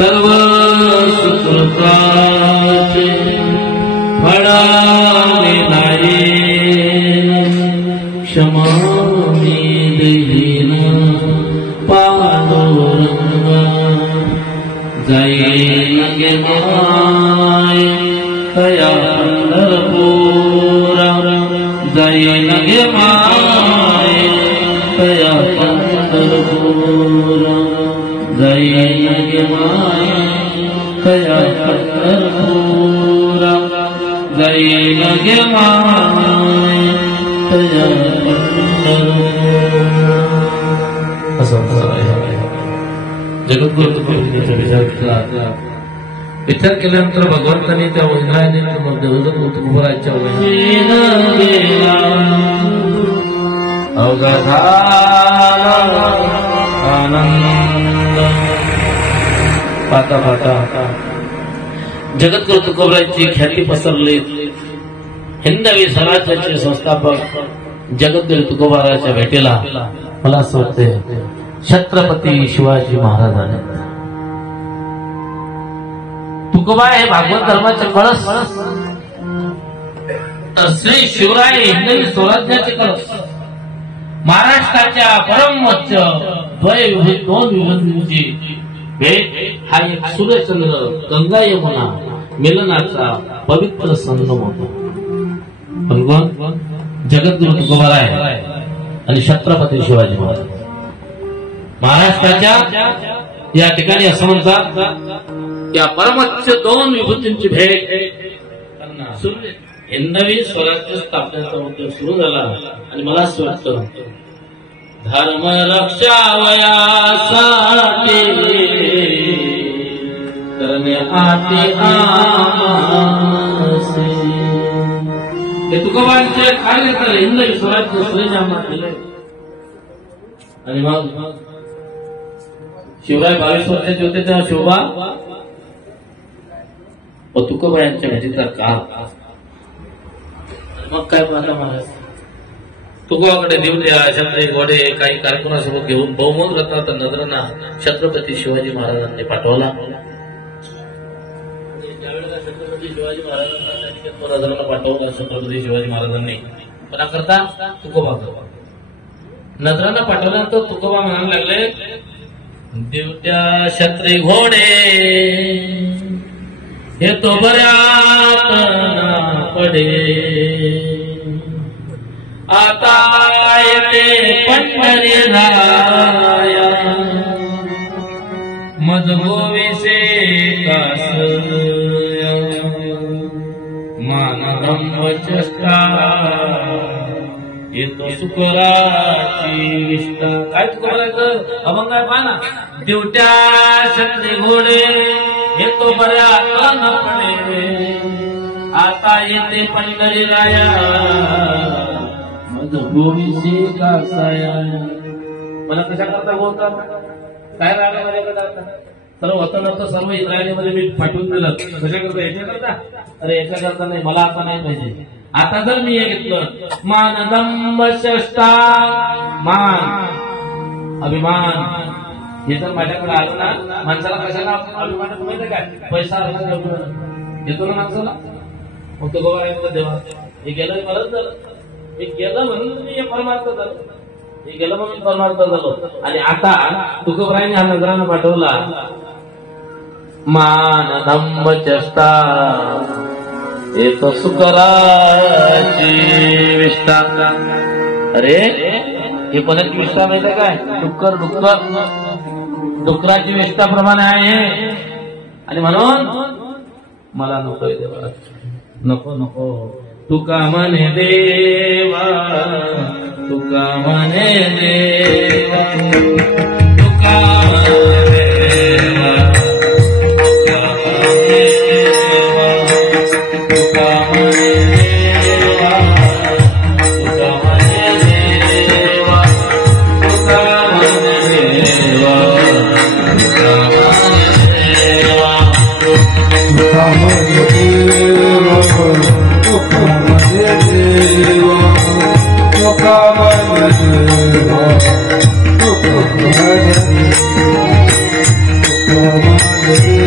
सर्व सुकृताचे फळाने नाही क्षमामी देईन पांडुरंगा जाईन गे माय तया पंढरपुरा जाईन गे माय तया पंढरपुरा जाईन गे माय तया पंढरपुरा जाईन गे माय तया जगद्गुरु तुकोबांचा विचार केला. विचार केल्यानंतर भगवंतांनी त्या इंद्रायणी तुकोबांच्या अवघा झाला आनंद. पाता पाता जगद्गुरु तुकोबांची ख्याती पसरली. हिंदवी स्वराज्याचे संस्थापक जगद्गुरु तुकोबाराच्या भेटीला मला असं वाटते छत्रपती शिवाजी महाराजांनी. तुकोबा हे भागवत धर्माचे कळस, श्री शिवराय हिंदवी स्वराज्याचे कळस, महाराष्ट्राच्या परमोच्च दोन विभूतींची भेट हा एक सूर्यचंद्र गंगा यमुना मिलनाचा पवित्र संगम होता. जगद्गुरु तुकोबाराय आणि छत्रपती शिवाजी महाराज महाराष्ट्राच्या या ठिकाणी असं म्हणतात या परमोच्च दोन विभूतींची भेट. हिंदवी स्वराज्य स्थापनेचा उद्योग सुरू झाला आणि मला असं वाटतं धर्म रक्षावयासाठी करण्याआती आसे हे तुकोबांचे कार्य तर हिंदवी स्वराज्य श्रीरामात दिले. आणि मग शिवराय 22 वर्षाचे होते तेव्हा शिवबा व तुकोबा यांच्या भेटीचा काळ. मग काय पाहता महाराज तुकोबाकडे दिवट्या छत्री घोडे काही कार्यक्रमासोबत घेऊन बहुमोल रत्नाचा नजराना छत्रपती शिवाजी महाराजांनी पाठवला. ज्यावेळेला छत्रपती शिवाजी महाराजांना नजराना पाठवला छत्रपती शिवाजी महाराजांनी पण करता तुकोबा नजराना पाठवल्यानंतर तुकोबा म्हणायला लागले दिवट्या छत्री घोडे हे तो बऱ्यात पडे आता येते पंढरी राया मज गोविसे कास मानरंभ चेष्टा येतो सुकराची निष्ठा. काय करायचं अभंग आहे पाना दिवट्या छत्री घोडे येतो बऱ्या पडे आता येते पंढरी राया मज गोविसे कासाया. मला कशा करता बोलतात काय राहिला माझ्याकडे आता सर्व होतं नव्हतं सर्व इस्रायलीमध्ये मी पाठवून दिलं. कशा करता याच्या करता अरे याच्या करता नाही मला आता नाही पाहिजे. आता जर मी हे घेतलं मान दंभ चेष्टा मान अभिमान हे जर माझ्याकडे आलं ना माणसाला कशाला अभिमान माहिती काय पैसा येतो ना माणसाला. मग तो गोवा देवा हे गेलं मलाच झालं हे गेलं म्हणून मी हे परमार्थ झालं हे गेलं म्हणून परमार्थ झालो. आणि आता तुकोबारायांनी हा नजरानं पाठवला मान दंभ चेष्टा येतो सुकराची विष्ठा. अरे हे कोणाची विष्ठा माहिती काय डुक्कर डुक्कर डुकराची विष्ठाप्रमाणे आहे. आणि म्हणून मला नको देवा नको नको तुका म्हणे देवा तुका म्हणे देवा तुका Thank you.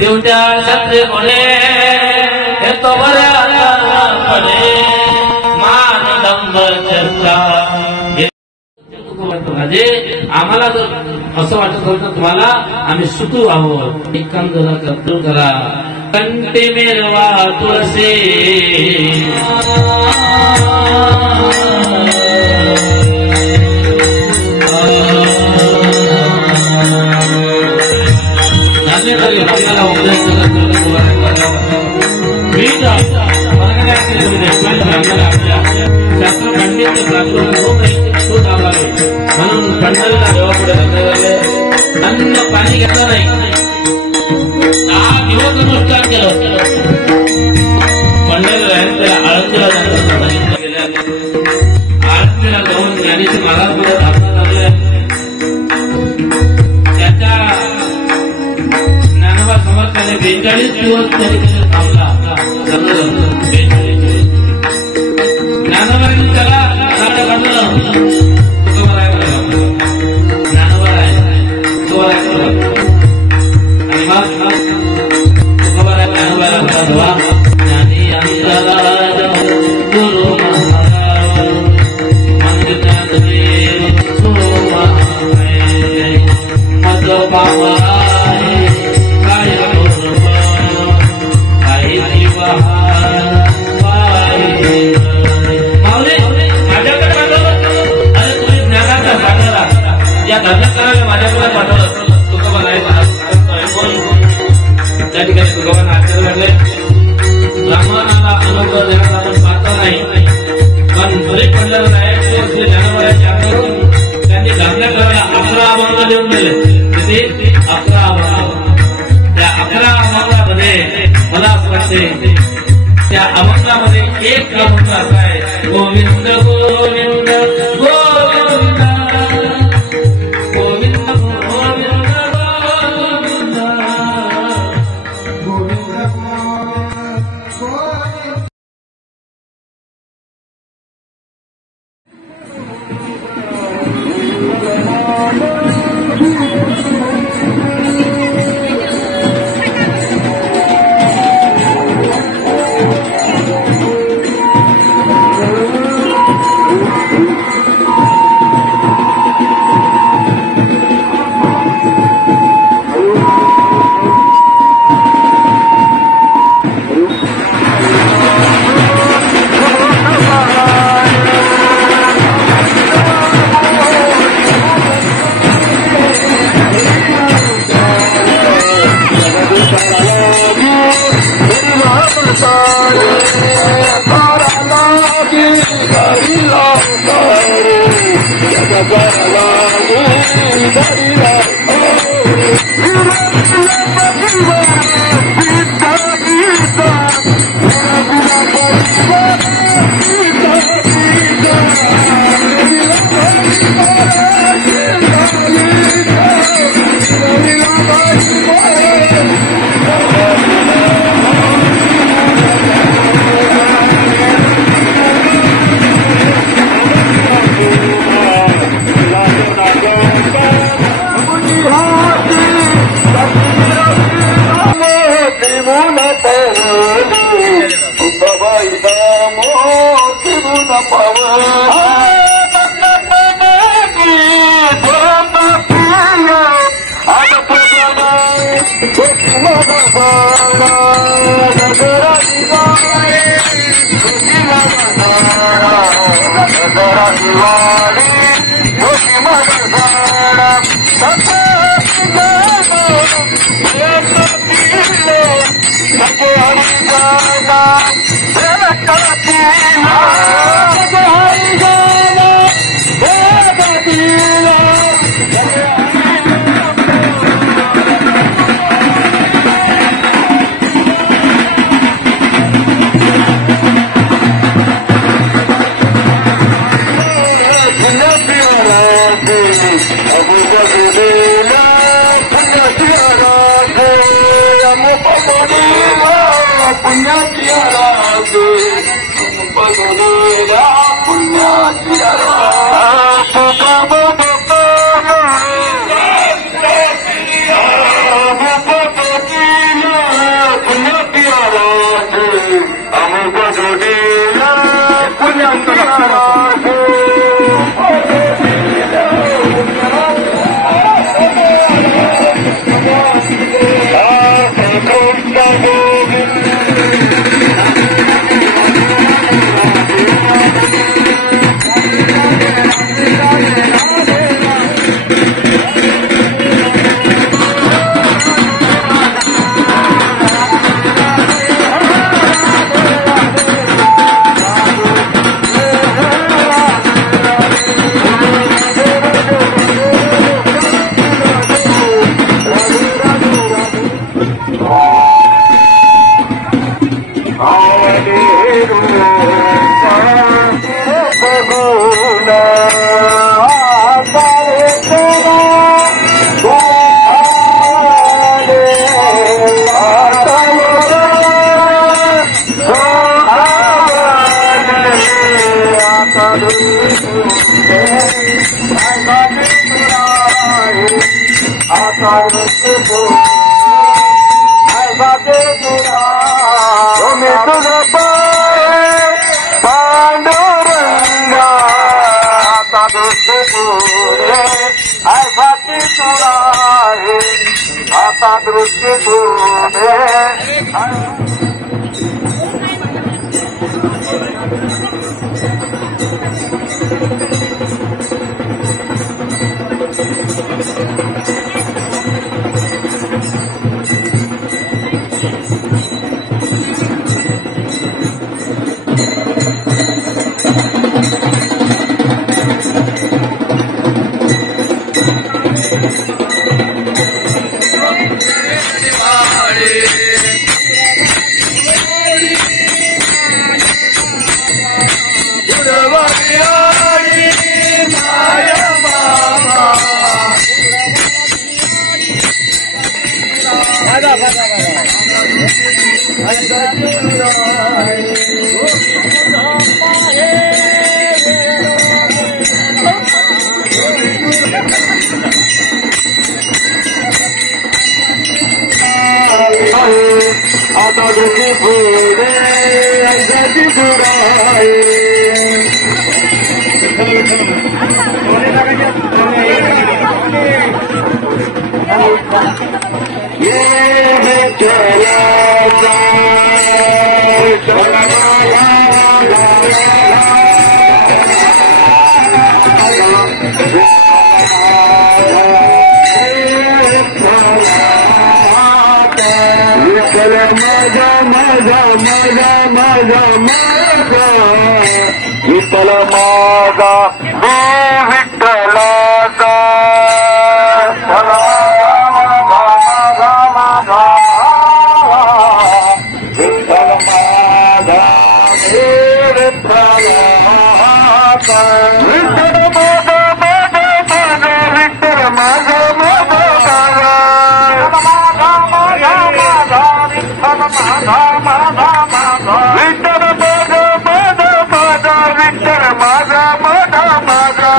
देवट्या छत्रे कोणे हे तो बरे मान डंबर चर्चा म्हणजे आम्हाला जर असं वाटत असेल तर तुम्हाला आम्ही सुतू आहोत. एक काम करा कंटे मेरवा तुळसे म्हणून पंढरीला देवापुढे अन्न पाणी घेतलं नाही. 10 दिवस अनुष्ठान केलं. पंढरीला आळंदीला सांगितलं गेले. आळंदीला जाऊन ज्ञानेश्वर महाराज पुढे दाखवत लागले. त्याच्या ज्ञानोबा समर्थाने 42 दिवस थांबला. ज्ञानोबांनी त्याला काढलं. या धर्मकाराला माझ्याकडे पाठवलं. तुकोबा नाही त्या ठिकाणी तुकोबांना आचार्य म्हणले ब्राह्मणाला अनुभव देण्यात आपण पाहतो नाही, पण बरे पडलेलं नाही. ज्ञानोबाच्या आग्रहावरून त्यांनी धर्मकाराला 11 अभंग लिहून दिले. किती? 11 अभंग. त्या 11 अभंगामध्ये मला असं वाटते त्या अभंगामध्ये एक अभंग असा आहे, गोविंद गोविंद गोविंद Abu Dhabi, दृष्टी पूरे ऐसा ते तुला तुम्ही तुझं पांडुरंगा आता दृष्टी पूरे ऐसा ते तुला आता दृष्टी पूरे आता दुखी पूरे ऐसी बुराई ये है चला मजा मजा मजा मजा मजा विठ्ठल माझा हे विठ्ठलाचा माझा माझा विठ्ठल माझा हे विठ्ठलाचा विठ्ठल माझा माझा माझा विठ्ठल माझा माझा विठ्ठल माझा माझा माझा विठ्ठल माझा माझा माझा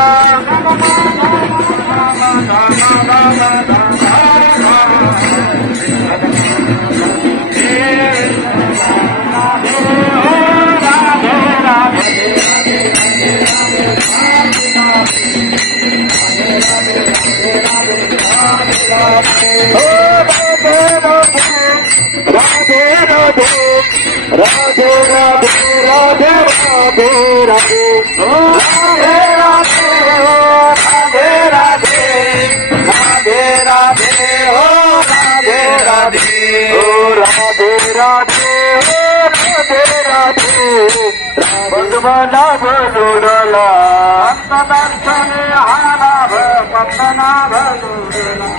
राधे राधे राधे राधे राधे राधे राधे राधे राधे राधे राधे राधे हो राधे राधे हो राधे राधे हो राधे राधे भगवाना भगोडला अंतदर्शन हाना भक्तना भगोडला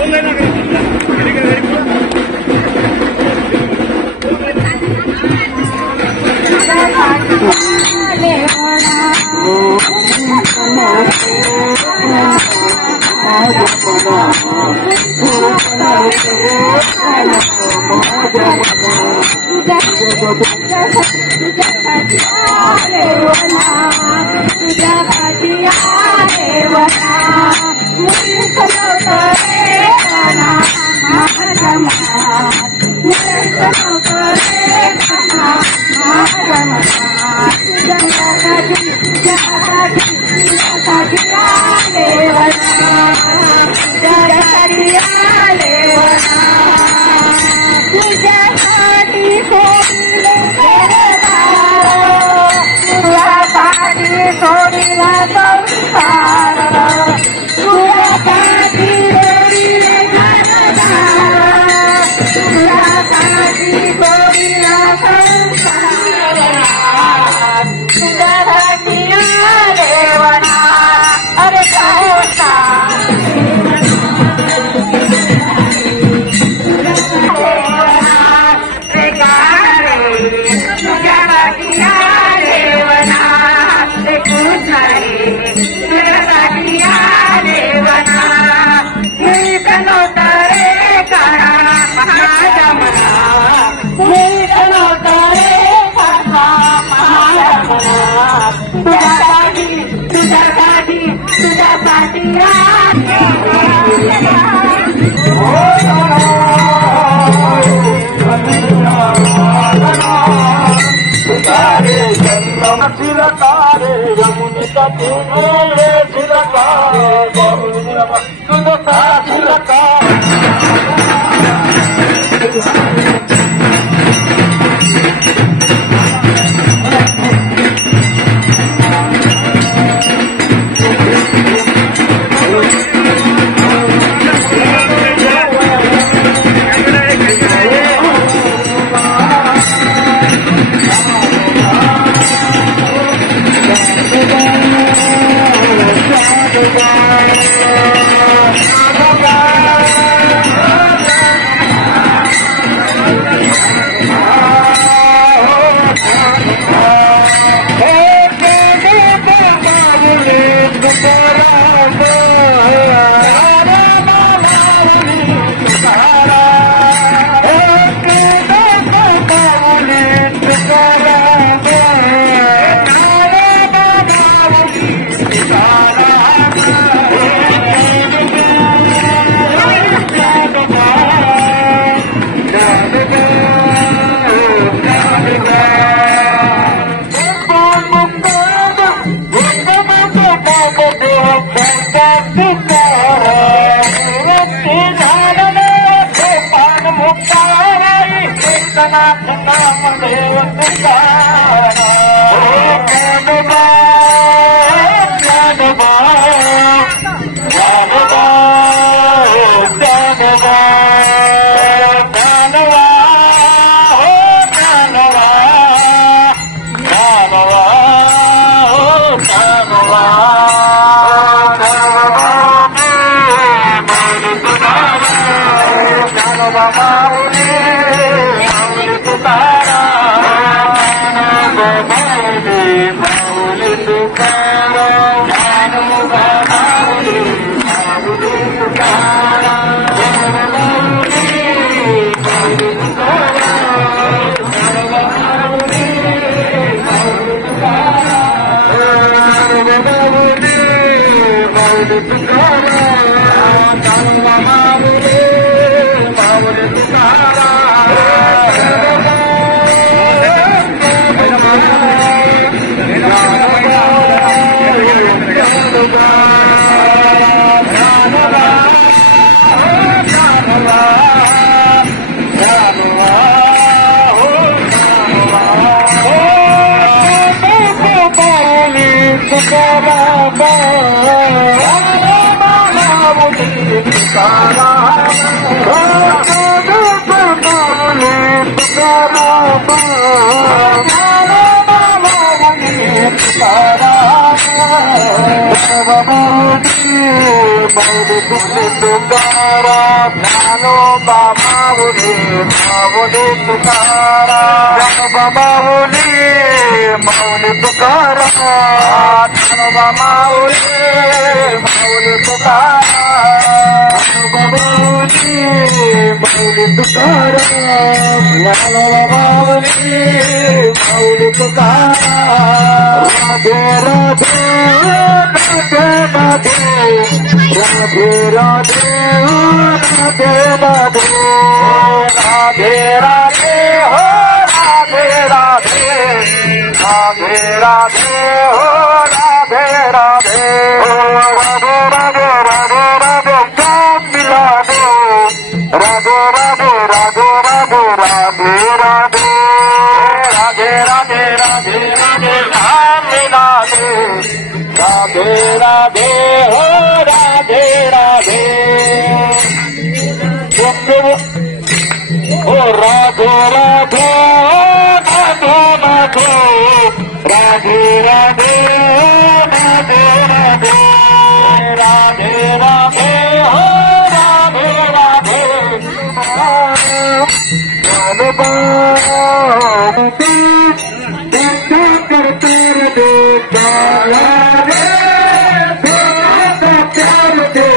अंतना बोल माऊली माऊली माऊली तुकाराम ज्ञानोबा माऊली माऊली तुकाराम राधे राधे राधे राधे राधे राधे राधे राधे राधे हो राधे राधे राधे राधे हो राधे राधे राधे राधे राधे राधे श्याम मिला दे राधे राधे राधे राधे राधे राधे राधे राधे राधे राधे श्याम मिला दे राधे राधे हो राधे राधे ओ राधे राधे राधे राधे राधे राधे राधे राधे राधे हो राधे राधे करते दे काला रे कर दे